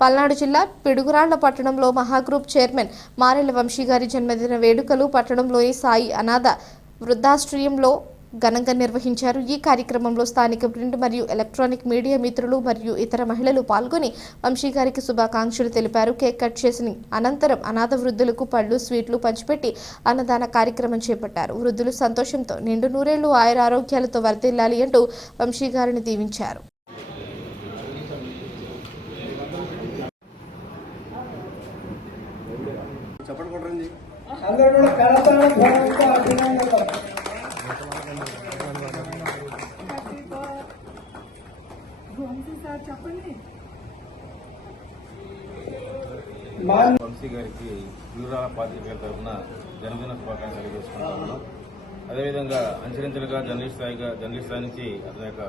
పల్నాడు జిల్లా పిడుగురాళ్ల పట్టణంలో మహాగ్రూప్ చైర్మన్ మారెళ్ల వంశీ గారి జన్మదిన వేడుకలు పట్టణంలోని సాయి అనాథ వృద్ధాశ్రయంలో ఘనంగా నిర్వహించారు. ఈ కార్యక్రమంలో స్థానిక ప్రింట్ మరియు ఎలక్ట్రానిక్ మీడియా మిత్రులు మరియు ఇతర మహిళలు పాల్గొని వంశీ గారికి శుభాకాంక్షలు తెలిపారు. కేక్ కట్ చేసిన అనంతరం అనాథ వృద్ధులకు పళ్ళు, స్వీట్లు పంచిపెట్టి అన్నదాన కార్యక్రమం చేపట్టారు. వృద్ధులు సంతోషంతో నిండు నూరేళ్లు ఆయురారోగ్యాలతో వర్ధిల్లాలి అంటూ వంశీ గారిని దీవించారు. వంశీ గారికి పిడుగురాళ్ల పాత్రికేయుల తరఫున జన్మదిన శుభాకాంక్షలు తెలియజేసుకుంటున్నాను. అదేవిధంగా అంచెలంచెలుగా జర్నలిస్ట్ స్థాయి నుంచి అతని యొక్క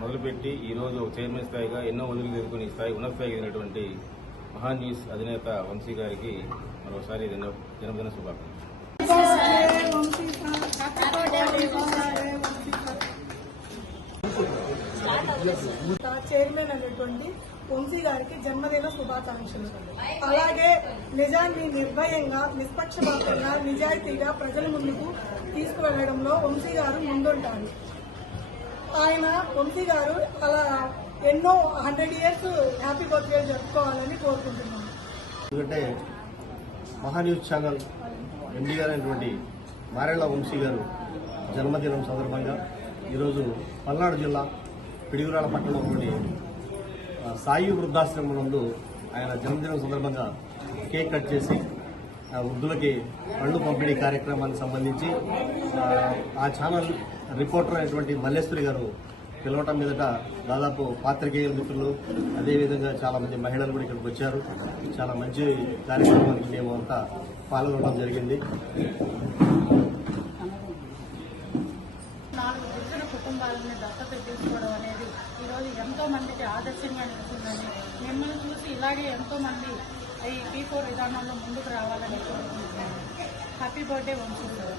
మొదలుపెట్టి ఈరోజు చైర్మన్ స్థాయిగా ఎన్నో ఒదులు ఎదుర్కొని ఉన్నత స్థాయికి ఎదిగినటువంటి మహాన్ న్యూస్ అధినేత వంశీ గారికి మరోసారి జన్మదిన శుభాకాంక్షలు. చైర్మన్ అనేటువంటి వంశీ గారికి జన్మదిన శుభాకాంక్షలు. అలాగే నిజాన్ని నిర్భయంగా, నిష్పక్షపాతంగా, నిజాయితీగా ప్రజల ముందుకు తీసుకువెళ్లడంలో వంశీ గారు ముందుంటారు. వంశీ గారు అలా ఎన్నో 100 years హ్యాపీ బర్త్డే జరుపుకోవాలని కోరుకుంటున్నాను. ఎందుకంటే మహాన్యూస్ ఛానల్ ఎండీ గారు అయినటువంటి మారెళ్ల వంశీ గారు జన్మదినం సందర్భంగా ఈరోజు పల్నాడు జిల్లా పిడుగురాళ్ల పట్టణంలోని సాయి వృద్ధాశ్రమం నందు ఆయన జన్మదినం సందర్భంగా కేక్ కట్ చేసి వృద్ధులకి పళ్ళు పంపిణీ కార్యక్రమానికి సంబంధించి ఆ ఛానల్ రిపోర్టర్ అయినటువంటి మల్లేశ్వరి గారు పిలవటం మీదట దాదాపు పాత్రికేయుల మిత్రులు, అదేవిధంగా చాలా మంది మహిళలు కూడా ఇక్కడికి వచ్చారు. చాలా మంచి కార్యక్రమానికి మేము అంతా పాల్గొనడం జరిగింది. 4 వృద్ధుల కుటుంబాలను దత్తత తీసుకోవడం అనేది ఈరోజు ఎంతో మందికి ఆదర్శంగా నిలుస్తుందని, మిమ్మల్ని చూసి ఇలాగే ఎంతో మంది ఈ P4 విధానంలో ముందుకు రావాలని కోరుకుంటున్నాను. హ్యాపీ బర్త్డే వంశీ గారు.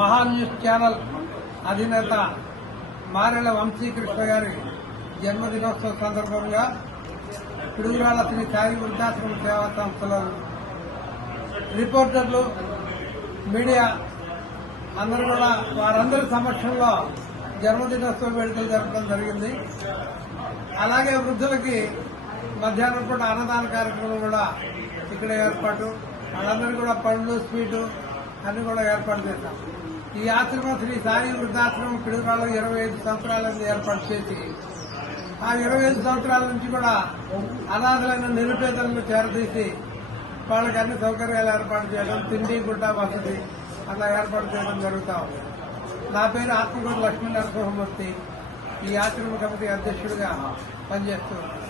మహాన్ న్యూస్ ఛానల్ అధినేత మారెళ్ల వంశీకృష్ణ గారి జన్మదినోత్సవ సందర్భంగా పిడుగురాళ్ల శ్రీ సాయి వృద్ధాశ్రమ సేవా సంస్థలో రిపోర్టర్లు, మీడియా అందరూ కూడా వారందరి సమక్షంలో జన్మదినోత్సవ వేడుకలు జరపడం జరిగింది. అలాగే వృద్ధులకి మధ్యాహ్నం పూట అన్నదాన కార్యక్రమం కూడా ఇక్కడ ఏర్పాటు, వాళ్ళందరూ కూడా పళ్ళు, స్వీటు అన్ని కూడా ఏర్పాటు చేశాం. ఈ ఆశ్రమం శ్రీ సాయి వృద్ధాశ్రమం పిడుగురాళ్ల 25 సంవత్సరాలను ఏర్పాటు చేసి ఆ 25 సంవత్సరాల నుంచి కూడా అనాథలైన నిరుపేదలను చేరదీసి వాళ్ళకి అన్ని సౌకర్యాలు ఏర్పాటు చేయడం, తిండి, గుడ్డ, వసతి అలా ఏర్పాటు చేయడం జరుగుతూ ఉంది. నా పేరు ఆత్మకూరు లక్ష్మీ నరసింహమూర్తి. ఈ ఆశ్రమ కమిటీ అధ్యక్షుడిగా పనిచేస్తూ ఉన్నాను.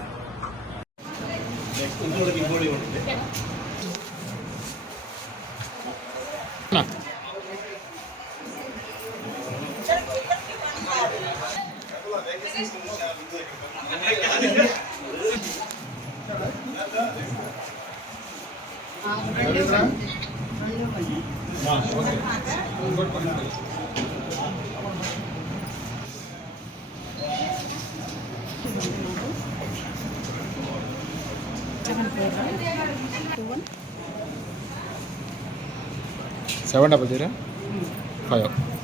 Seven double 0 5.